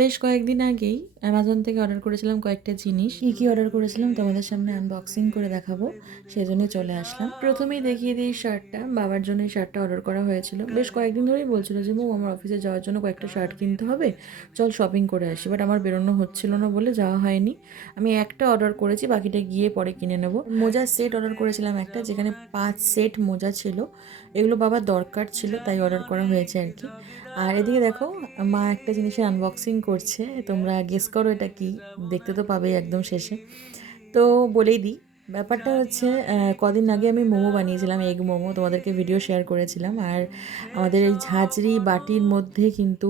বেশ কয়েকদিন আগেই অ্যামাজন থেকে অর্ডার করেছিলাম কয়েকটা জিনিস। কী অর্ডার করেছিলাম তোমাদের সামনে আনবক্সিং করে দেখাবো, সেজন্যই চলে আসলাম। প্রথমেই দেখিয়ে দিই শার্টটা। বাবার জন্য এই শার্টটা অর্ডার করা হয়েছিল। বেশ কয়েকদিন ধরেই বলছিল যে মৌ আমার অফিসে যাওয়ার জন্য কয়েকটা শার্ট কিনতে হবে, চল শপিং করে আসি। বাট আমার বেরোনো হচ্ছিল না বলে যাওয়া হয়নি। আমি একটা অর্ডার করেছি, বাকিটা গিয়ে পরে কিনে নেব। মোজার সেট অর্ডার করেছিলাম একটা, যেখানে 5 সেট মোজা ছিল। এগুলো বাবার দরকার ছিল, তাই অর্ডার করা হয়েছে আর কি। আর এদিকে দেখো, মা একটা জিনিসের আনবক্সিং করছে। তোমরা গেস করো এটা কি, দেখতে তো পাবেই একদম শেষে। তো বলেই দিই, ব্যাপারটা হচ্ছে কদিন আগে আমি মোমো বানিয়েছিলাম, এগ মোমো, তোমাদেরকে ভিডিও শেয়ার করেছিলাম। আর আমাদের এই ঝাঁঝরি বাটির মধ্যে কিন্তু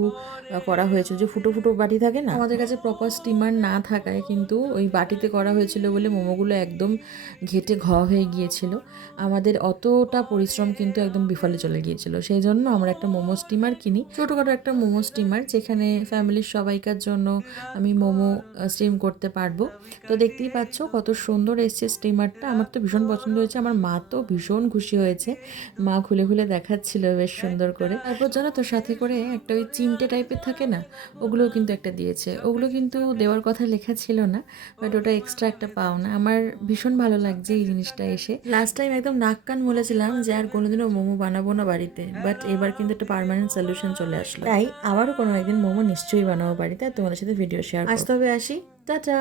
করা হয়েছিল, যে ফুটো ফুটো বাটি থাকে না, আমাদের কাছে প্রপার স্টিমার না থাকায় কিন্তু ওই বাটিতে করা হয়েছিল বলে মোমোগুলো একদম ঘেটে হয়ে গিয়েছিল। আমাদের অতটা পরিশ্রম কিন্তু একদম বিফলে চলে গিয়েছিল। সেই জন্য আমরা একটা মোমো স্টিমার কিনি, ছোটোখাটো একটা মোমো স্টিমার, যেখানে ফ্যামিলির সবাইকার জন্য আমি মোমো স্টিম করতে পারবো। তো দেখতেই পাচ্ছ কত সুন্দর এসছে স্টিমারটা, আমার তো ভীষণ পছন্দ হয়েছে। আমার মা তো ভীষণ খুশি হয়েছে, মা খুলে খুলে দেখাচ্ছিল বেশ সুন্দর করে। তারপর জানো তো, সাথে করে একটা ওই চিমটে টাইপের থাকে না, ওগুলোও কিন্তু একটা দিয়েছে। ওগুলো কিন্তু দেওয়ার কথা লেখা ছিল না, বাট ওটা এক্সট্রা একটা পাওনা। আমার ভীষণ ভালো লাগছে এই জিনিসটা এসে। লাস্ট টাইম একদম নাক কান বলেছিলাম যে আর কোনোদিনও মোমো বানাবো না বাড়িতে, বাট এবার কিন্তু একটা পার্মানেন্ট সলিউশন চলে আসলো। তাই আবারও কোনো একদিন মোমো নিশ্চয়ই বানাবো বাড়িতে, আর তোমাদের সাথে ভিডিও শেয়ার করবো। আজ তবে আসি, টাটা।